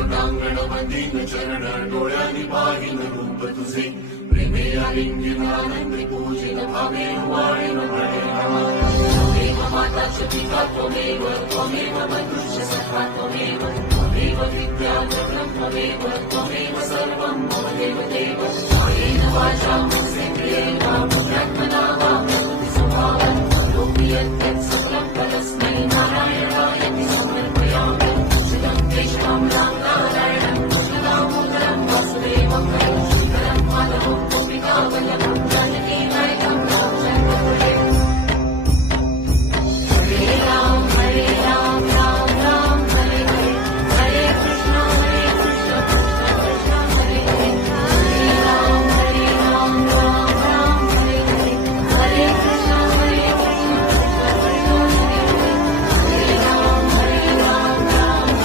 लोटांगण बंदीन चरण डोळ्यांनी पाहिन रूप तुझे प्रेमे आलिंगन आनंद पूजिन भावे वाळीन म्हणे त्वमेव माता च पिता त्वमेव त्वमेव बन्धुश्च सखा त्वमेव त्वमेव विद्या ब्रह्ममेव त्वमेव सर्वं मम देव देव कायेन वाचा